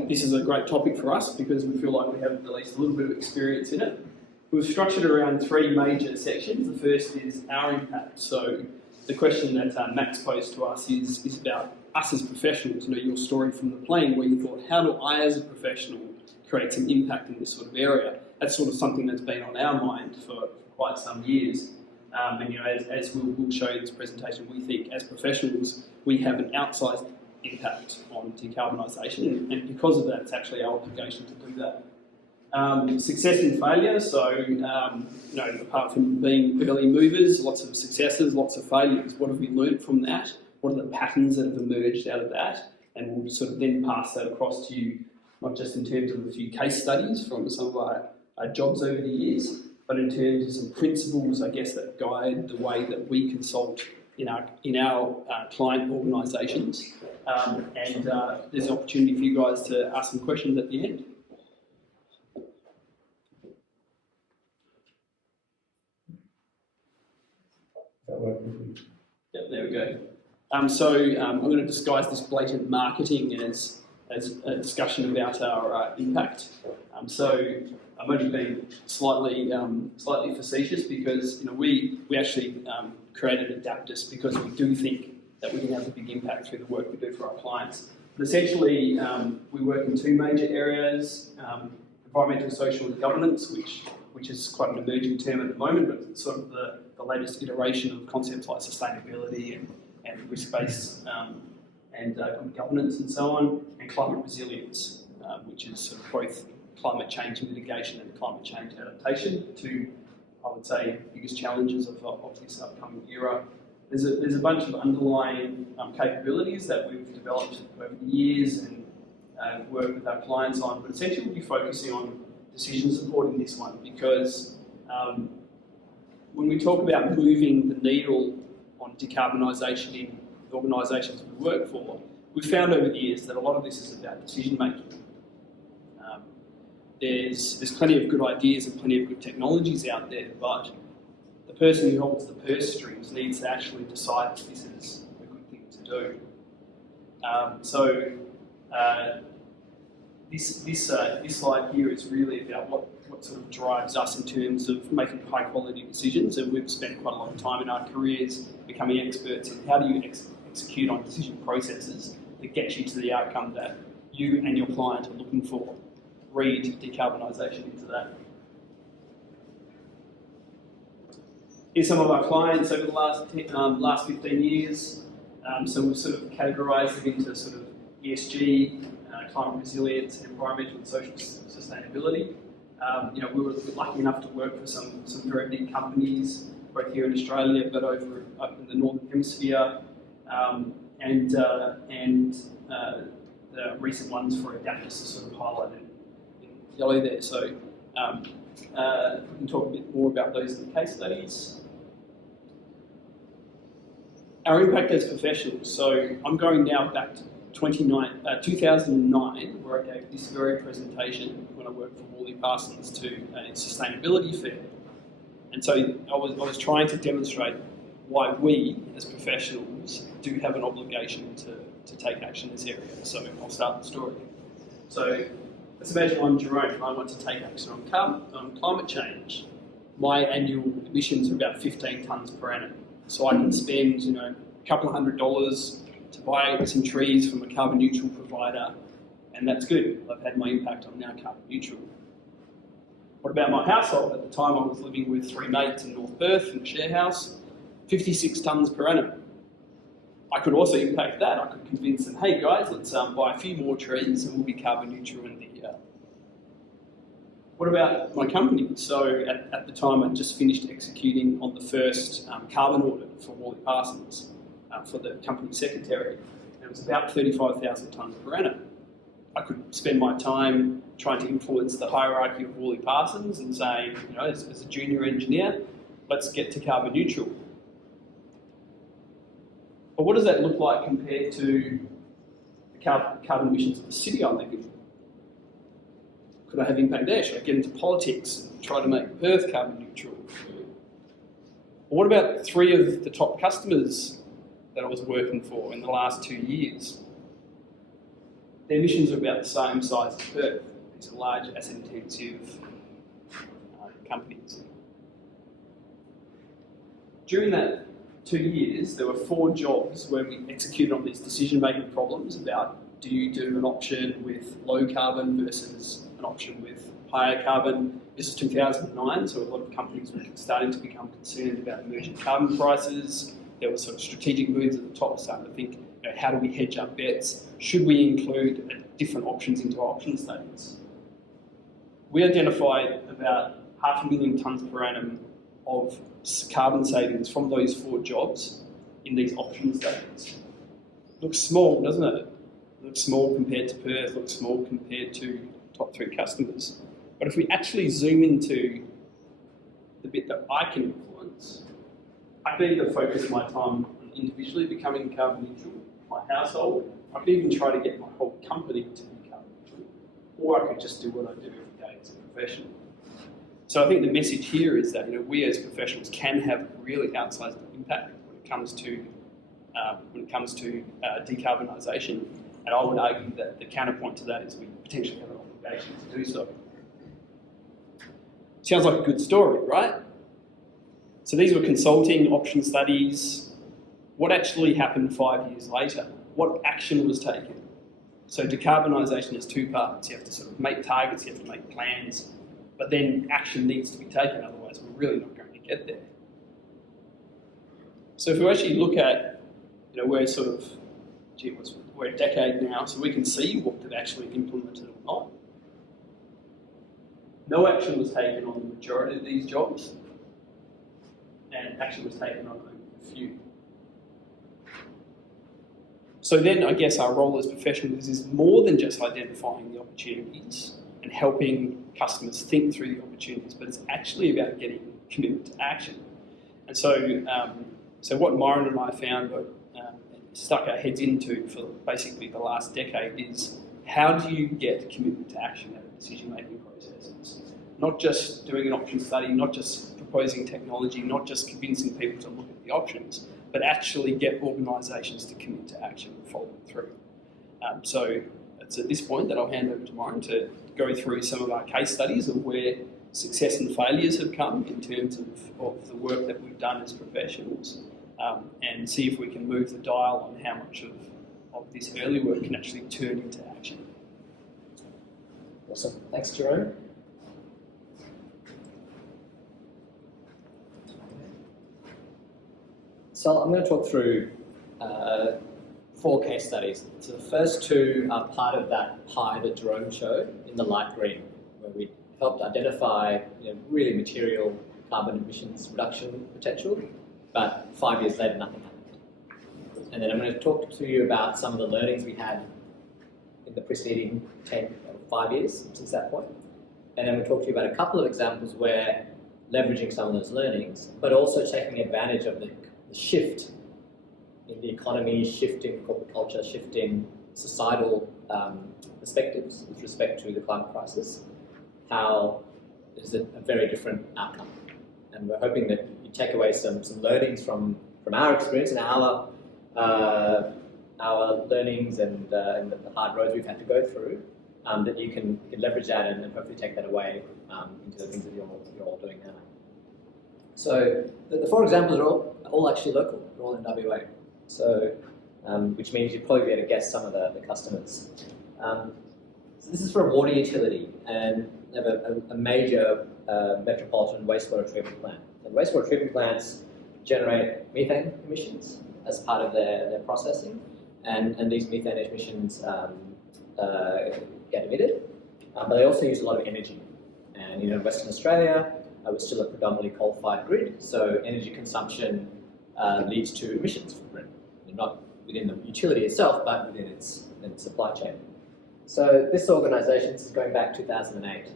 and this is a great topic for us because we feel like we have at least a little bit of experience in it. We've structured around three major sections. The first is our impact. So the question that Max posed to us is about us as professionals, your story from the plane where you thought, how do I as a professional create some impact in this sort of area? That's sort of something that's been on our mind for quite some years. As we'll show in this presentation, we think as professionals we have an outsized impact on decarbonisation, and because of that, it's actually our obligation to do that. Success and failure, so apart from being early movers, lots of successes, lots of failures. What have we learned from that? What are the patterns that have emerged out of that? And we'll sort of then pass that across to you, not just in terms of a few case studies from some of our jobs over the years, but in terms of some principles, I guess, that guide the way that we consult in our client organisations. And there's an opportunity for you guys to ask some questions at the end. Yep, there we go. I'm going to disguise this blatant marketing as a discussion about our impact. I'm only being slightly facetious because we actually created Adaptus because we do think that we can have a big impact through the work we do for our clients. But essentially, we work in two major areas: environmental, social, and governance, which is quite an emerging term at the moment, but it's sort of the latest iteration of concepts like sustainability and risk-based and good governance and so on, and climate resilience, which is sort of both climate change mitigation and climate change adaptation, two, I would say, biggest challenges of this upcoming era. There's a bunch of underlying capabilities that we've developed over the years and work with our clients on, but essentially we'll be focusing on decision support in this one because when we talk about moving the needle on decarbonisation in the organisations we work for, we've found over the years that a lot of this is about decision making. There's plenty of good ideas and plenty of good technologies out there, but the person who holds the purse strings needs to actually decide that this is a good thing to do. This slide here is really about what sort of drives us in terms of making high quality decisions, and we've spent quite a lot of time in our careers becoming experts in how do you execute on decision processes that get you to the outcome that you and your client are looking for. Read decarbonisation into that. Here's some of our clients over the last 15 years. So we've sort of categorised them into sort of ESG, climate resilience, environmental and social sustainability. We were lucky enough to work for some very big companies, both here in Australia, but up in the Northern Hemisphere, and the recent ones for Adaptus are sort of highlighted in yellow there. So we can talk a bit more about those in the case studies. Our impact as professionals. So I'm going now back to 2009, where I gave this very presentation when I worked for Worley Parsons to a sustainability fair. And so I was trying to demonstrate why we, as professionals, do have an obligation to take action in this area. So I'll start the story. So let's imagine I'm Jerome and I want to take action on climate change. My annual emissions are about 15 tonnes per annum. So I can spend, a couple of $100 to buy some trees from a carbon neutral provider, and that's good. I've had my impact, I'm now carbon neutral. What about my household? At the time I was living with three mates in North Perth in a share house, 56 tonnes per annum. I could also impact that. I could convince them, hey guys, let's buy a few more trees and we'll be carbon neutral in the year. What about my company? So at the time I just finished executing on the first carbon audit for Worley Parsons. For the company secretary. And it was about 35,000 tonnes per annum. I could spend my time trying to influence the hierarchy of Worley Parsons and saying, as a junior engineer, let's get to carbon neutral. But what does that look like compared to the carbon emissions of the city I live in? Could I have impact there? Should I get into politics and try to make Perth carbon neutral? Or what about three of the top customers that I was working for in the last 2 years? their emissions are about the same size as Perth. These are large asset-intensive companies. During that 2 years, there were 4 jobs where we executed on these decision-making problems about, do you do an option with low carbon versus an option with higher carbon? This is 2009, so a lot of companies were starting to become concerned about emerging carbon prices. There were sort of strategic moves at the top, starting to think, how do we hedge our bets? Should we include different options into our option studies? We identified about 500,000 tonnes per annum of carbon savings from those 4 jobs in these option studies. Looks small, doesn't it? Looks small compared to Perth, looks small compared to top 3 customers. But if we actually zoom into the bit that I can influence, I can either focus my time on individually becoming carbon neutral, my household, I could even try to get my whole company to be carbon neutral, or I could just do what I do every day as a professional. So I think the message here is that we as professionals can have really outsized impact when it comes to decarbonisation, and I would argue that the counterpoint to that is we potentially have an obligation to do so. Sounds like a good story, right? So these were consulting option studies. What actually happened 5 years later? What action was taken? So decarbonisation has 2 parts. You have to sort of make targets, you have to make plans, but then action needs to be taken, otherwise we're really not going to get there. So if we actually look at, we're sort of, we're a decade now, so we can see what they've actually implemented or not. No action was taken on the majority of these jobs, and action was taken on only a few. So then I guess our role as professionals is more than just identifying the opportunities and helping customers think through the opportunities, but it's actually about getting commitment to action. And so, so what Mayuran and I found, stuck our heads into for basically the last decade, is how do you get commitment to action out of decision-making processes? Not just doing an option study, not just proposing technology, not just convincing people to look at the options, but actually get organisations to commit to action and follow through. So it's at this point that I'll hand over to Mayuran to go through some of our case studies of where success and failures have come in terms of the work that we've done as professionals, and see if we can move the dial on how much of this early work can actually turn into action. Awesome. Thanks, Jerome. So I'm going to talk through 4 case studies. So the first 2 are part of that pie that Jerome showed in the light green, where we helped identify really material carbon emissions reduction potential, but 5 years later nothing happened. And then I'm going to talk to you about some of the learnings we had in the preceding 10 or 5 years since that point. And then we'll talk to you about a couple of examples where leveraging some of those learnings, but also taking advantage of the shift in the economy, shift in corporate culture, shift in societal perspectives with respect to the climate crisis, how it is a very different outcome. And we're hoping that you take away some learnings from our experience and our learnings and the hard roads we've had to go through, that you can leverage that and hopefully take that away into the things that you're all doing now. So the 4 examples are all actually local. They're all in WA. So, which means you'd probably be able to guess some of the customers. So this is for a water utility, and they have a major metropolitan wastewater treatment plant. And wastewater treatment plants generate methane emissions as part of their processing, and these methane emissions get emitted, but they also use a lot of energy. And in Western Australia, we're still a predominantly coal-fired grid, so energy consumption leads to emissions from the grid. Not within the utility itself, but within its supply chain. So this organisation, this is going back 2008,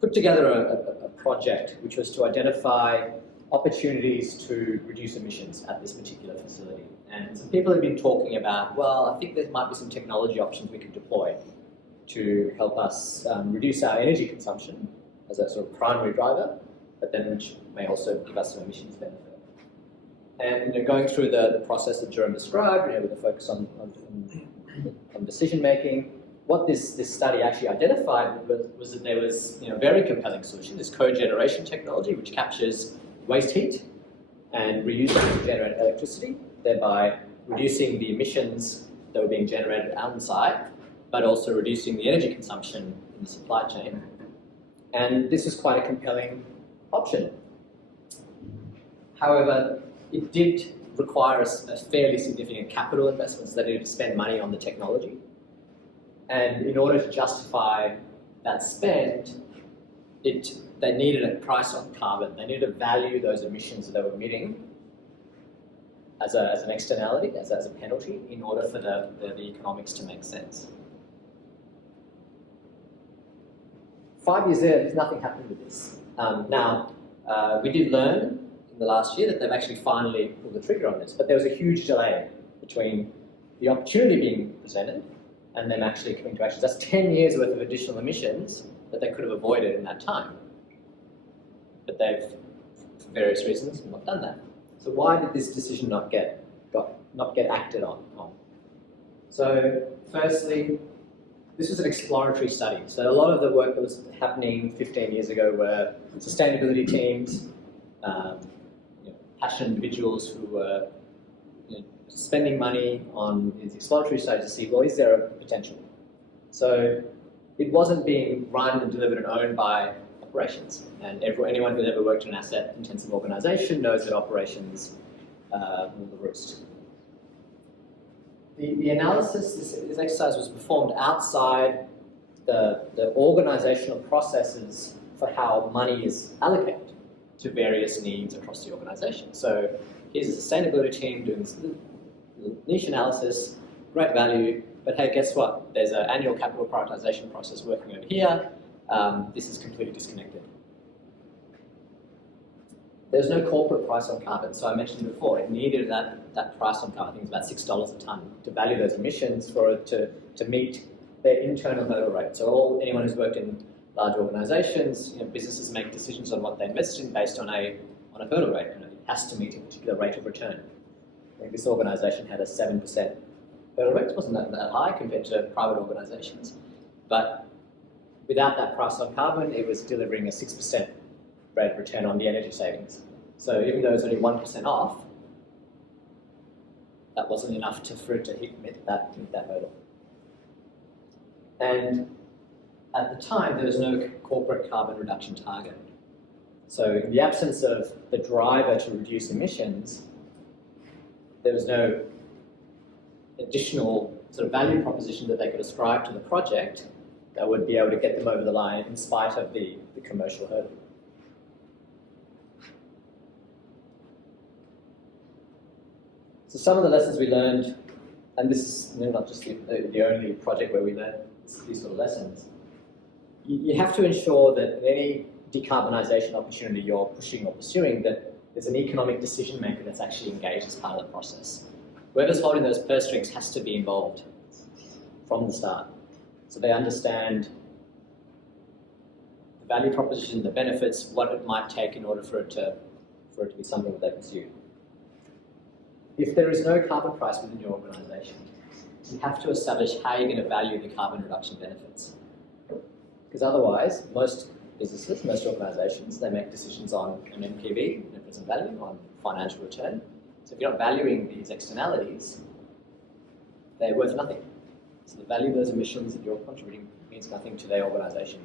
put together a project which was to identify opportunities to reduce emissions at this particular facility. And some people have been talking about, well, I think there might be some technology options we could deploy to help us reduce our energy consumption as a sort of primary driver, but then which may also give us some emissions benefit. And going through the process that Jerome described, with a focus on from decision making. What this study actually identified was that there was a very compelling solution, this cogeneration technology, which captures waste heat and reuses it to generate electricity, thereby reducing the emissions that were being generated on site, but also reducing the energy consumption in the supply chain. And this was quite a compelling option. However, it did require a fairly significant capital investment, so they needed to spend money on the technology. And in order to justify that spend, they needed a price on carbon. They needed to value those emissions that they were emitting as an externality, as a penalty, in order for the economics to make sense. 5 years there, nothing happened with this. We did learn in the last year that they've actually finally pulled the trigger on this, but there was a huge delay between the opportunity being presented and them actually coming to action. That's 10 years worth of additional emissions that they could have avoided in that time. But they've, for various reasons, not done that. So why did this decision not get acted on? So firstly, this was an exploratory study. So a lot of the work that was happening 15 years ago were sustainability teams, passionate individuals who were spending money on these exploratory studies to see, well, is there a potential? So it wasn't being run and delivered and owned by operations. And anyone who's ever worked in an asset-intensive organisation knows that operations rule the roost. The analysis, this exercise was performed outside the organisational processes for how money is allocated to various needs across the organisation. So here's a sustainability team doing this niche analysis, great value, but hey, guess what? There's an annual capital prioritisation process working over here. This is completely disconnected. There's no corporate price on carbon. So I mentioned before, it needed that price on carbon, I think it's about $6 a tonne, to value those emissions for it to meet their internal hurdle rate. So anyone who's worked in large organisations, businesses make decisions on what they invest in based on a hurdle rate. It has to meet a particular rate of return. I think this organisation had a 7% hurdle rate. It wasn't that high compared to private organisations, but without that price on carbon, it was delivering a 6% rate of return on the energy savings. So even though it's only 1% off, that wasn't enough for it to hit that hurdle. And at the time, there was no corporate carbon reduction target. So in the absence of the driver to reduce emissions, there was no additional sort of value proposition that they could ascribe to the project that would be able to get them over the line in spite of the commercial hurdle. So some of the lessons we learned, and this is not just the only project where we learned these sort of lessons, you have to ensure that in any decarbonisation opportunity you're pushing or pursuing, that there's an economic decision maker that's actually engaged as part of the process. Whoever's holding those purse strings has to be involved from the start. So they understand the value proposition, the benefits, what it might take in order for it to be something that they pursue. If there is no carbon price within your organisation, you have to establish how you're going to value the carbon reduction benefits. Because otherwise, most businesses, most organisations, they make decisions on an NPV, net present value, on financial return. So if you're not valuing these externalities, they're worth nothing. So the value of those emissions that you're contributing means nothing to their organisation.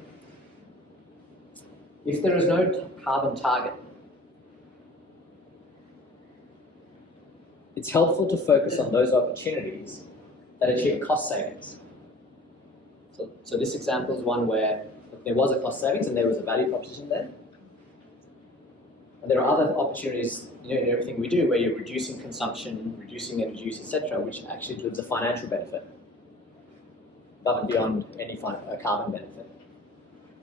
If there is no carbon target, it's helpful to focus on those opportunities that achieve cost savings. So this example is one where there was a cost savings and there was a value proposition there. And there are other opportunities in everything we do where you're reducing consumption, reducing energy use, etc., which actually delivers a financial benefit above and beyond any carbon benefit.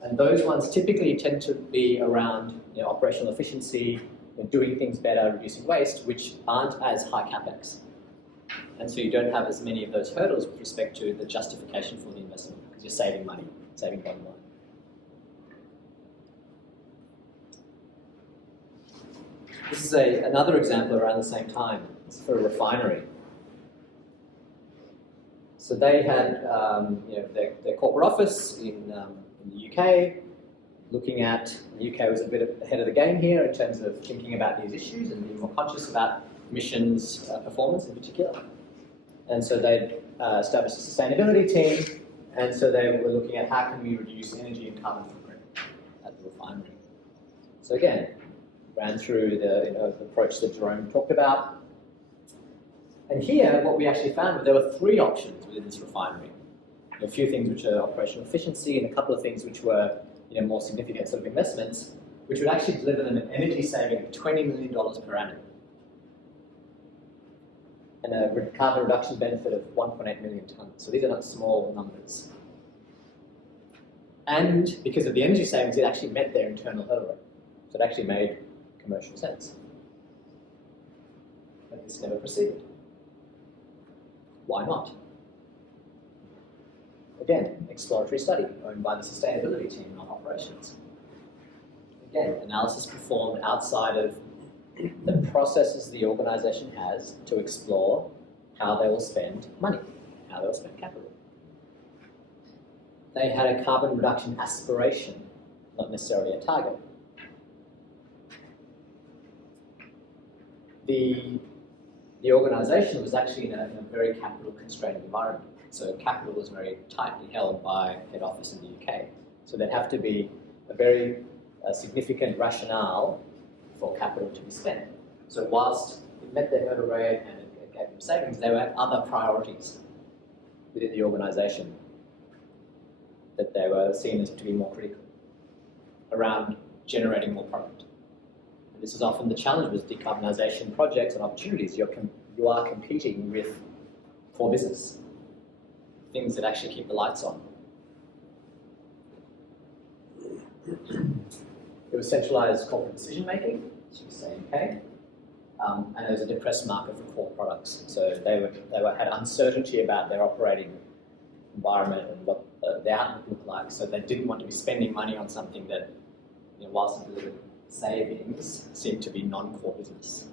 And those ones typically tend to be around operational efficiency, doing things better, reducing waste, which aren't as high capex. And so you don't have as many of those hurdles with respect to the justification for the investment, because you're saving money, saving bottom line. This is another example around the same time. It's for a refinery. So they had their corporate office in the UK, looking at, the UK was a bit ahead of the game here in terms of thinking about these issues and being more conscious about emissions performance in particular. And so they established a sustainability team, and so they were looking at how can we reduce energy and carbon footprint at the refinery. So again, ran through the approach that Jerome talked about. And here, what we actually found was there were 3 options within this refinery. A few things which are operational efficiency, and a couple of things which were more significant sort of investments, which would actually deliver them an energy saving of $20 million per annum, and a carbon reduction benefit of 1.8 million tonnes. So these are not small numbers. And because of the energy savings, it actually met their internal hurdle rate. So it actually made commercial sense. But this never proceeded. Why not? Again, exploratory study owned by the sustainability team, not operations. Again, analysis performed outside of the processes the organisation has to explore how they will spend money, how they will spend capital. They had a carbon reduction aspiration, not necessarily a target. The organisation was actually in a very capital-constrained environment. So capital was very tightly held by head office in the UK. So there'd have to be a very significant rationale for capital to be spent. So whilst it met their hurdle rate and it gave them savings, they had other priorities within the organisation that they were seen as to be more critical around generating more product. And this is often the challenge with decarbonisation projects and opportunities. You are competing with core business, things that actually keep the lights on. It was centralised corporate decision making, as you say, okay, and there was a depressed market for core products. So they had uncertainty about their operating environment and what the outlook looked like. So they didn't want to be spending money on something that, whilst it delivered savings, seemed to be non-core business.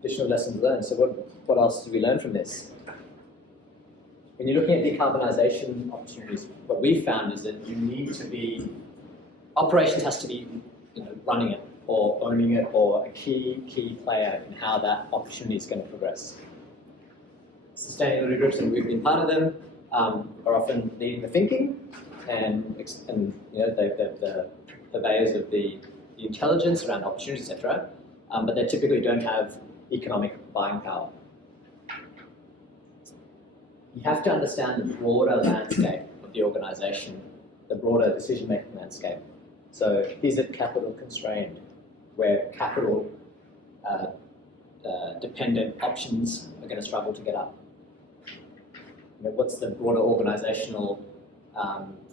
Additional lessons learned. So what else did we learn from this? When you're looking at decarbonisation opportunities, what we found is that you need to be, operations has to be running it or owning it or a key player in how that opportunity is going to progress. Sustainability groups, and we've been part of them, are often leading the thinking and they're the purveyors of the intelligence around opportunities, etc. But they typically don't have economic buying power. You have to understand the broader landscape of the organisation, the broader decision-making landscape. So is it capital constrained, where capital dependent options are going to struggle to get up? What's the broader organisational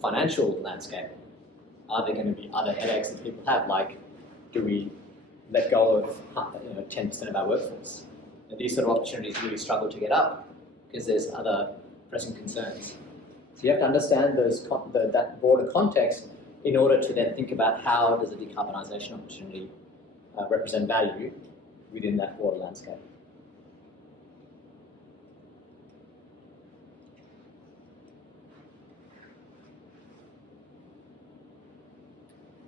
financial landscape? Are there going to be other headaches that people have, like do we let go of 10% of our workforce? And these sort of opportunities really struggle to get up because there's other pressing concerns. So you have to understand that broader context in order to then think about how does a decarbonisation opportunity represent value within that broader landscape.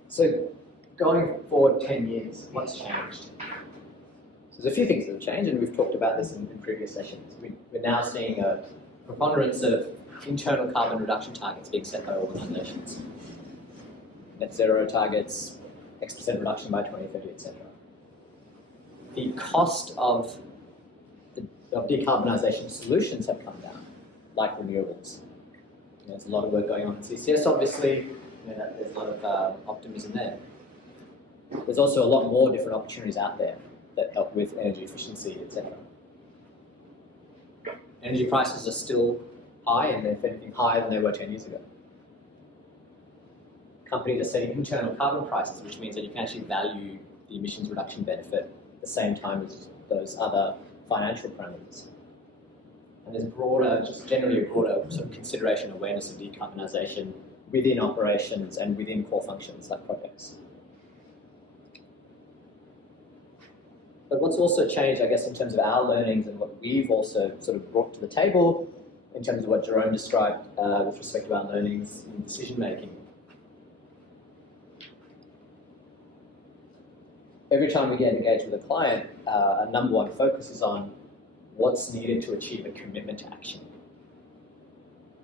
So going forward 10 years, what's changed? So there's a few things that have changed, and we've talked about this in previous sessions. We're now seeing a preponderance of internal carbon reduction targets being set by organisations. Net zero targets, X% reduction by 2030, etc. The cost of decarbonisation solutions have come down, like renewables. There's a lot of work going on in CCS, obviously. There's a lot of optimism there. There's also a lot more different opportunities out there that help with energy efficiency, etc. Energy prices are still high, and if anything higher than they were 10 years ago. Companies are setting internal carbon prices, which means that you can actually value the emissions reduction benefit at the same time as those other financial parameters. And there's just generally a broader sort of consideration, awareness of decarbonisation within operations and within core functions like projects. But what's also changed, I guess, in terms of our learnings and what we've also sort of brought to the table in terms of what Jerome described with respect to our learnings in decision making. Every time we get engaged with a client, our number one focus is on what's needed to achieve a commitment to action.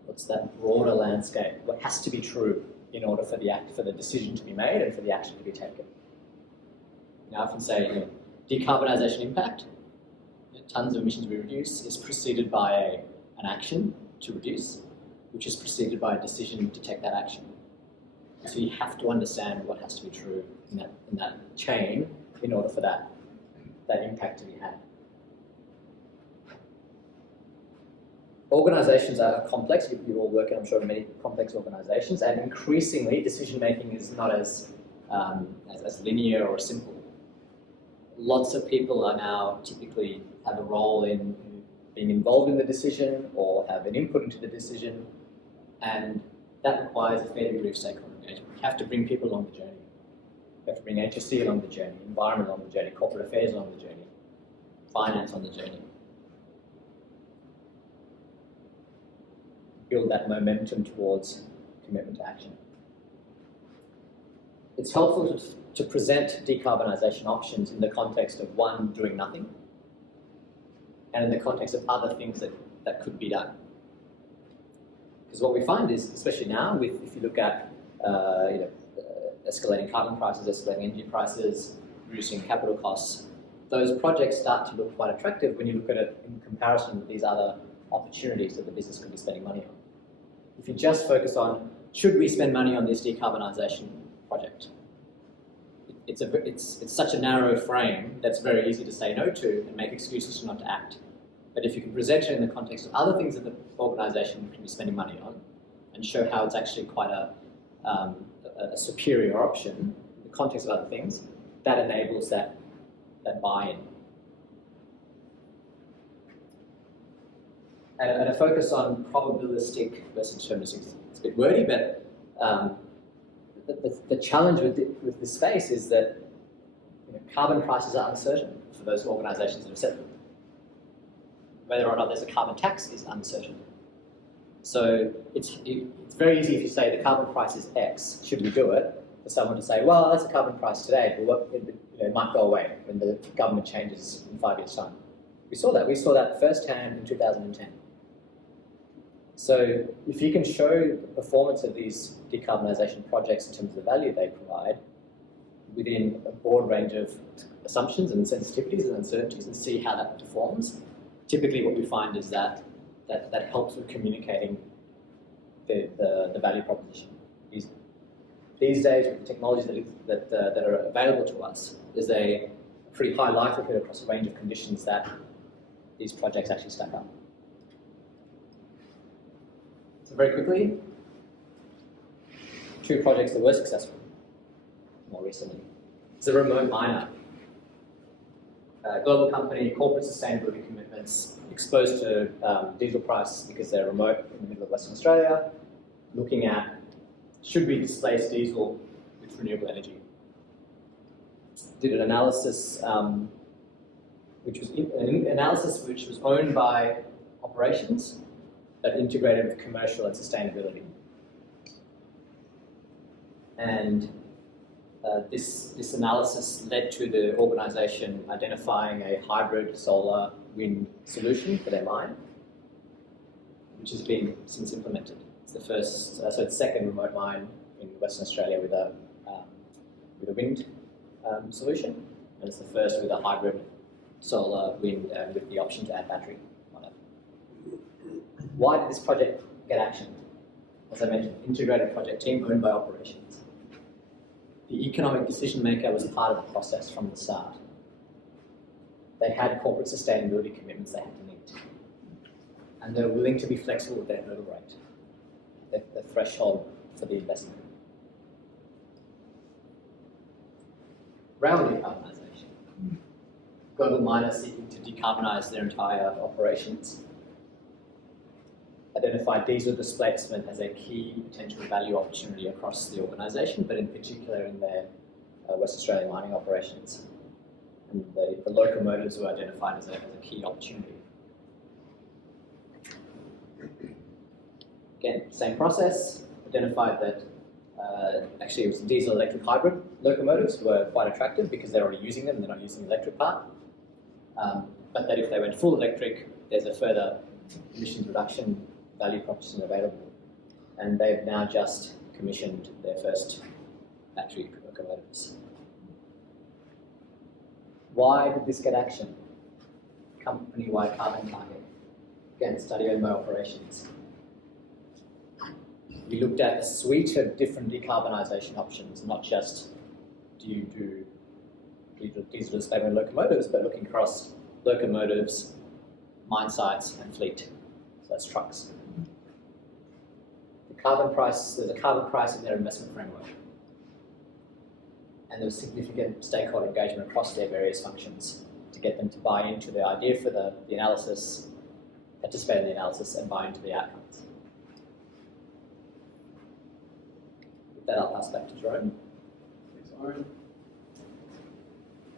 What's that broader landscape? What has to be true in order for the decision to be made and for the action to be taken? I often say, decarbonisation impact, tons of emissions we reduce, is preceded by an action to reduce, which is preceded by a decision to take that action. So you have to understand what has to be true in that chain in order for that impact to be had. Organisations are complex. You all work in, I'm sure, in many complex organisations, and increasingly decision-making is not as linear or simple. Lots of people are now typically have a role in being involved in the decision or have an input into the decision, and that requires a fair degree of stakeholder engagement. You have to bring people along the journey. You have to bring HSE along the journey, environment along the journey, corporate affairs along the journey, finance on the journey. Build that momentum towards commitment to action. It's helpful to present decarbonisation options in the context of one, doing nothing, and in the context of other things that could be done. Because what we find is, especially now, if you look at escalating carbon prices, escalating energy prices, reducing capital costs, those projects start to look quite attractive when you look at it in comparison with these other opportunities that the business could be spending money on. If you just focus on, should we spend money on this decarbonisation project? It's such a narrow frame that's very easy to say no to and make excuses for not to act. But if you can present it in the context of other things that the organisation can be spending money on and show how it's actually quite a superior option in the context of other things, that enables that buy-in. And a focus on probabilistic versus deterministic. It's a bit wordy, but the challenge with this space is that carbon prices are uncertain for those organisations that have set them. Whether or not there's a carbon tax is uncertain. So it's very easy if you say the carbon price is X, should we do it? For someone to say, well, that's a carbon price today, but it might go away when the government changes in 5 years' time. We saw that firsthand in 2010. So if you can show the performance of these decarbonisation projects in terms of the value they provide within a broad range of assumptions and sensitivities and uncertainties and see how that performs, typically what we find is that helps with communicating the value proposition. These days, with the technologies that are available to us, there's a pretty high likelihood across a range of conditions that these projects actually stack up. So very quickly, 2 projects that were successful more recently. It's a remote miner. Global company, corporate sustainability commitments, exposed to diesel price because they're remote in the middle of Western Australia, looking at should we displace diesel with renewable energy. Did an analysis which was owned by operations that integrated with commercial and sustainability. And this analysis led to the organisation identifying a hybrid solar wind solution for their mine, which has been since implemented. It's the first, so it's the second remote mine in Western Australia with a wind solution, and it's the first with a hybrid solar wind with the option to add battery on it. Why did this project get actioned? As I mentioned, integrated project team owned by operations. The economic decision maker was part of the process from the start. They had corporate sustainability commitments they had to meet. And they were willing to be flexible with their hurdle rate, the threshold for the investment. Rail decarbonisation. Global miners seeking to decarbonise their entire operations. Identified diesel displacement as a key potential value opportunity across the organisation, but in particular in their West Australian mining operations. And the locomotives were identified as a key opportunity. Again, same process, identified that actually it was diesel-electric hybrid locomotives were quite attractive because they're already using them and they're not using the electric part. But that if they went full electric, there's a further emissions reduction value proposition available. And they've now just commissioned their first battery locomotives. Why did this get action? Company-wide carbon target. Again, study on my operations. We looked at a suite of different decarbonisation options, not just do you do diesel displacement locomotives, but looking across locomotives, mine sites, and fleet. So that's trucks. The carbon price, there's a carbon price in their investment framework. And there was significant stakeholder engagement across their various functions to get them to buy into the idea for the analysis, participate in the analysis, and buy into the outcomes. With that, I'll pass back to Jerome. Thanks, Aaron.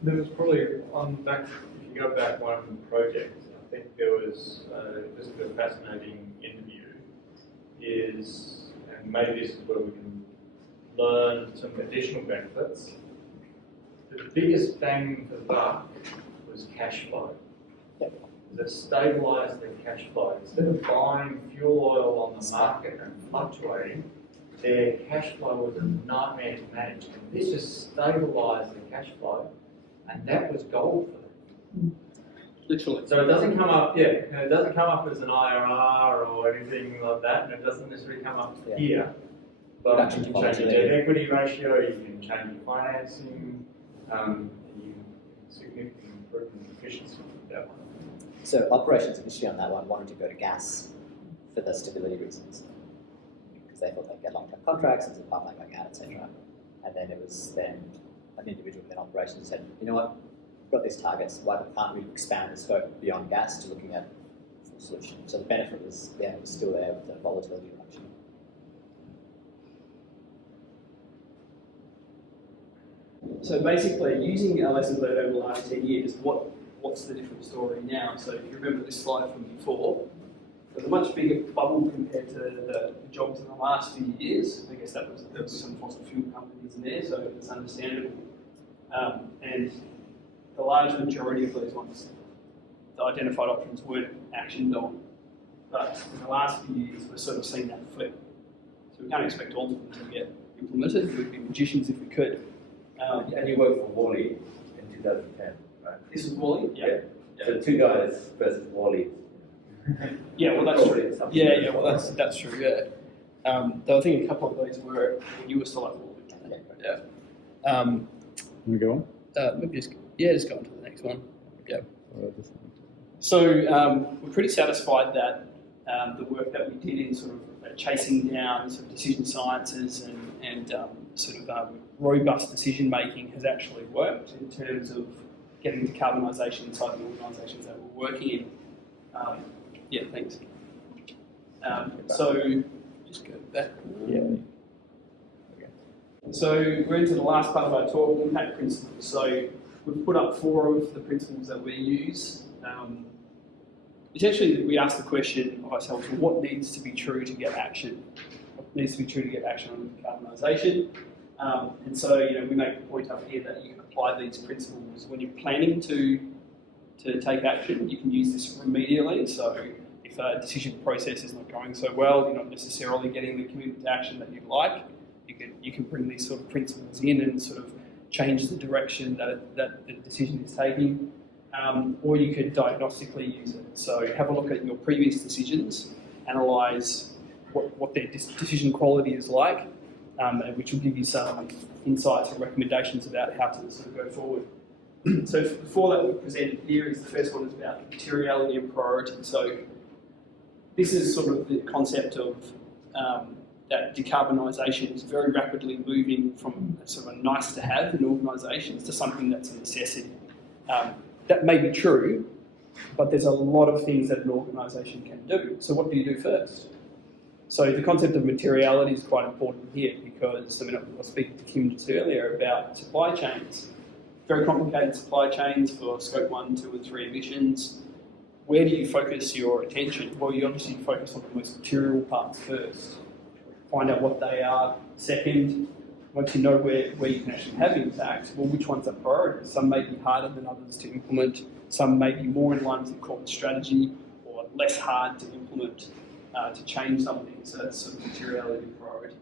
There was probably back, if you go back one project, I think there was this is a fascinating interview. And maybe this is where we can learn some additional benefits. The biggest bang for the buck was cash flow. That stabilised their cash flow. Instead of buying fuel oil on the market and fluctuating, their cash flow was a nightmare to manage. And this just stabilised the cash flow, and that was gold for them. Literally. So it doesn't come up, it doesn't come up as an IRR or anything like that, and it doesn't necessarily come up here. But you can change your debt equity ratio, you can change your financing, you can significantly improve the efficiency of that one. So operations initially on that one wanted to go to gas for the stability reasons, because they thought they'd get long-term contracts and some pipeline going out, etc. And then it was then an individual within operations said, you know what, we've got these targets, why can't we expand the scope beyond gas to looking at full solution? So the benefit was, it was still there with the volatility reduction. So basically, using our lessons learned over the last 10 years, what's the different story now? So if you remember this slide from before, there's a much bigger bubble compared to the jobs in the last few years. I guess there was some fossil fuel companies in there, so it's understandable. And the large majority of those ones, the identified options weren't actioned on. But in the last few years, we're sort of seeing that flip. So we can't expect all of them to get implemented. We'd be magicians if we could. And you worked for Wally in 2010, right? This is Wally? Yeah. So two guys versus Wally. Yeah, well that's true. Yeah, well that's true, yeah. Though I think a couple of those were when you were still at Wally. Yeah. Can we go on? Maybe just go on to the next one. Yeah. So we're pretty satisfied that the work that we did in sort of chasing down sort of decision sciences and robust decision making has actually worked in terms of getting decarbonisation inside the organisations that we're working in. Yeah, thanks. So just go back. Yeah. Okay. So we're into the last part of our talk, impact principles. So we've put up 4 of the principles that we use. Essentially, we ask the question of ourselves, well, what needs to be true to get action? What needs to be true to get action on decarbonisation? And so, we make the point up here that you can apply these principles when you're planning to take action. You can use this remedially. So if a decision process is not going so well, you're not necessarily getting the commitment to action that you'd like, you can bring these sort of principles in and sort of change the direction that the decision is taking. Or you could diagnostically use it. So have a look at your previous decisions, analyse what their decision quality is like, which will give you some insights and recommendations about how to sort of go forward. So the 4 that we've presented here is the first one is about materiality and priority. So this is sort of the concept of that decarbonisation is very rapidly moving from sort of a nice to have in organisations to something that's a necessity. That may be true, but there's a lot of things that an organisation can do. So what do you do first? So the concept of materiality is quite important here because, I was speaking to Kim just earlier about supply chains. very complicated supply chains for scope 1, 2 and 3 emissions. Where do you focus your attention? Well, you obviously focus on the most material parts first. Find out what they are. Second, once you know where you can actually have impact, well, which ones are priorities? Some may be harder than others to implement. Some may be more in line with your corporate strategy or less hard to implement to change something. So that's sort of materiality priority.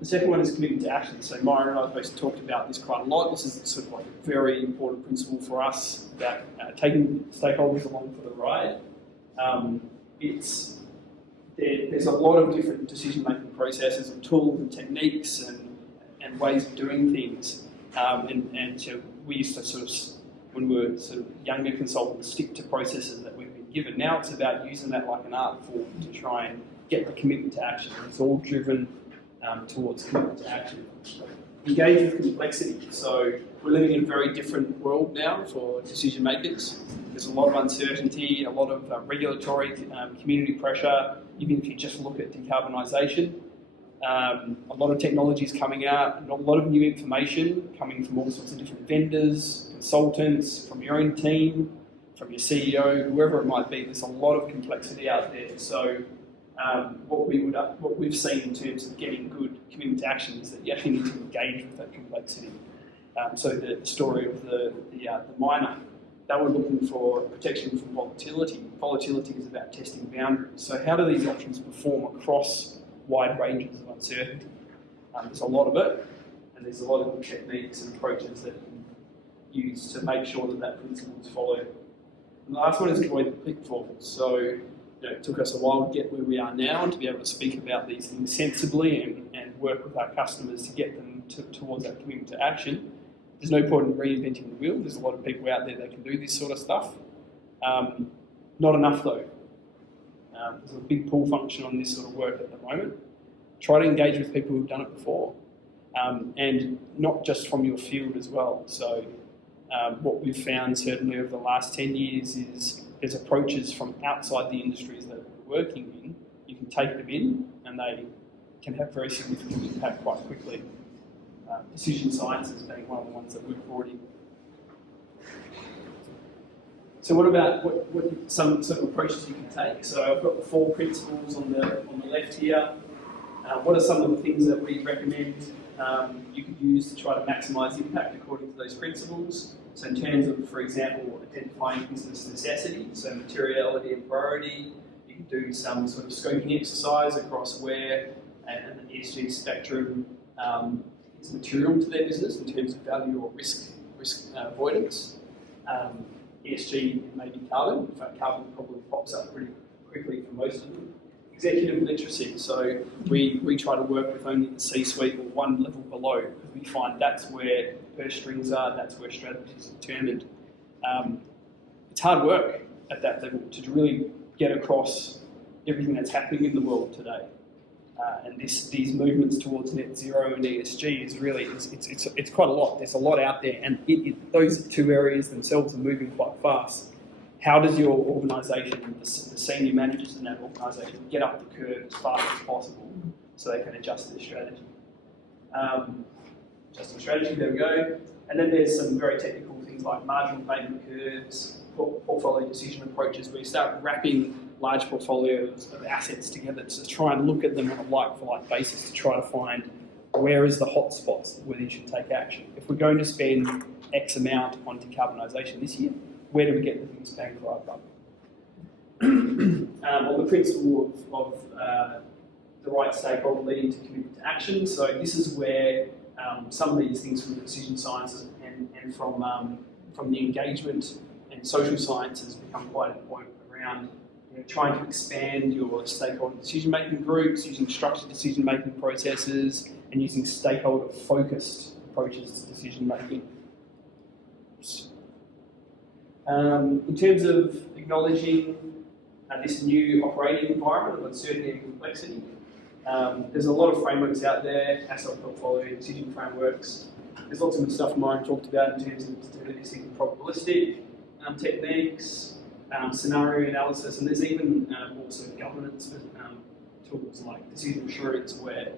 The second one is commitment to action. So Mayuran and I have both talked about this quite a lot. This is sort of like a very important principle for us about taking stakeholders along for the ride. There's a lot of different decision-making processes and tools and techniques and ways of doing things. And so we used to sort of, when we were sort of younger consultants, stick to processes that we've been given. Now it's about using that like an art form to try and get the commitment to action. It's all driven towards commitment to action. Engage with complexity. So we're living in a very different world now for decision makers. There's a lot of uncertainty, a lot of regulatory community pressure. Even if you just look at decarbonisation, a lot of technologies coming out, and a lot of new information coming from all sorts of different vendors, consultants, from your own team, from your CEO, whoever it might be. There's a lot of complexity out there. So what we've seen in terms of getting good commitment to action is that you actually need to engage with that complexity. So the story of the miner, they were looking for protection from volatility. Volatility is about testing boundaries. So how do these options perform across wide ranges of uncertainty? There's a lot of it, and there's a lot of techniques and approaches that you can use to make sure that that principle is followed. And the last one is avoid the pitfalls. So it took us a while to get where we are now and to be able to speak about these things sensibly and work with our customers to get them towards that commitment to action. There's no point in reinventing the wheel. There's a lot of people out there that can do this sort of stuff. Not enough though. There's a big pull function on this sort of work at the moment. Try to engage with people who've done it before, and not just from your field as well. So what we've found certainly over the last 10 years is there's approaches from outside the industries that we're working in. You can take them in and they can have very significant impact quite quickly. Decision sciences being one of the ones that we've brought in. So what about what some sort of approaches you can take? So I've got the 4 principles on the left here. What are some of the things that we recommend you could use to try to maximise impact according to those principles? So in terms of, for example, identifying business necessity, so materiality and priority, you can do some sort of scoping exercise across where an ESG spectrum is material to their business in terms of value or risk avoidance. ESG may be carbon. In fact, carbon probably pops up pretty quickly for most of them. Executive literacy. So we try to work with only the C-suite or one level below, because we find that's where purse strings are, that's where strategies are determined. It's hard work at that level to really get across everything that's happening in the world today. And these movements towards net zero and ESG is really, it's quite a lot. There's a lot out there, and those 2 areas themselves are moving quite fast. How does your organisation, the senior managers in that organisation, get up the curve as fast as possible so they can adjust their strategy? Adjusting strategy, there we go. And then there's some very technical things like marginal payment curves, portfolio decision approaches, where you start wrapping large portfolios of assets together to try and look at them on a like-for-like basis to try to find where is the hot spots where you should take action. If we're going to spend X amount on decarbonisation this year, where do we get the biggest bang for our buck? On the principle of the right stakeholder leading to commitment to action. So this is where some of these things from the decision sciences and from the engagement and social sciences become quite important around trying to expand your stakeholder decision-making groups, using structured decision-making processes, and using stakeholder-focused approaches to decision-making. In terms of acknowledging this new operating environment of uncertainty and complexity, there's a lot of frameworks out there, asset portfolio, decision frameworks. There's lots of good stuff Mayuran talked about in terms of deterministic and probabilistic techniques, scenario analysis, and there's even also governance tools like decision assurance, where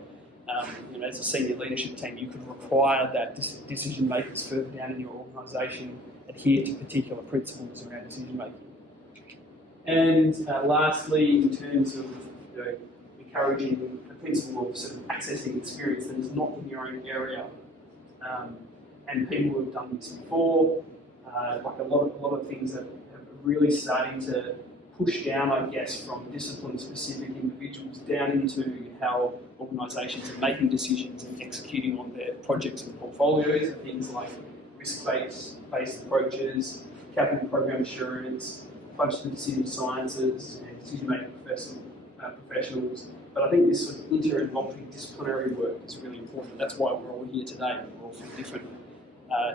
as a senior leadership team, you could require that decision makers further down in your organisation adhere to particular principles around decision making. And lastly, in terms of encouraging the principle of sort of accessing experience that is not in your own area, and people who have done this before, like a lot of things that are really starting to push down, I guess, from discipline-specific individuals down into how organisations are making decisions and executing on their projects and portfolios. Things like risk-based approaches, capital program assurance, approach to decision sciences, and decision-making professionals. But I think this sort of inter and multidisciplinary work is really important. That's why we're all here today. We're all from different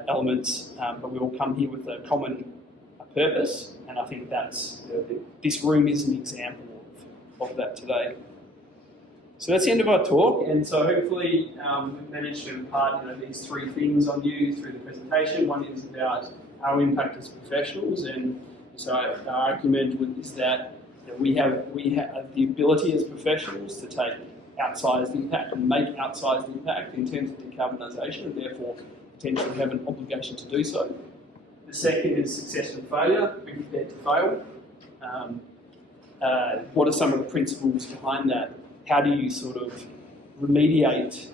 elements, but we all come here with a common purpose, and I think that's this room is an example of that today. So that's the end of our talk, and so hopefully we've managed to impart these three things on you through the presentation. One is about our impact as professionals, and so our argument is that we have the ability as professionals to take outsized impact and make outsized impact in terms of decarbonisation, and therefore potentially have an obligation to do so. The second is success and failure. Be prepared to fail. What are some of the principles behind that? How do you sort of remediate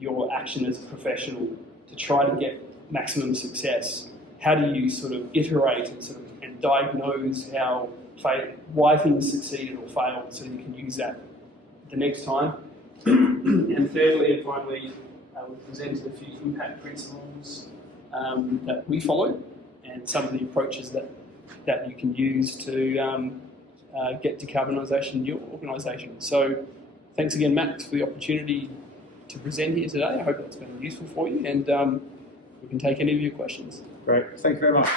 your action as a professional to try to get maximum success? How do you sort of iterate and diagnose why things succeeded or failed so you can use that the next time? And thirdly and finally, we've presented a few impact principles that we follow and some of the approaches that you can use to get decarbonisation in your organisation. So thanks again, Max, for the opportunity to present here today. I hope that's been useful for you, and we can take any of your questions. Great. Thank you very much.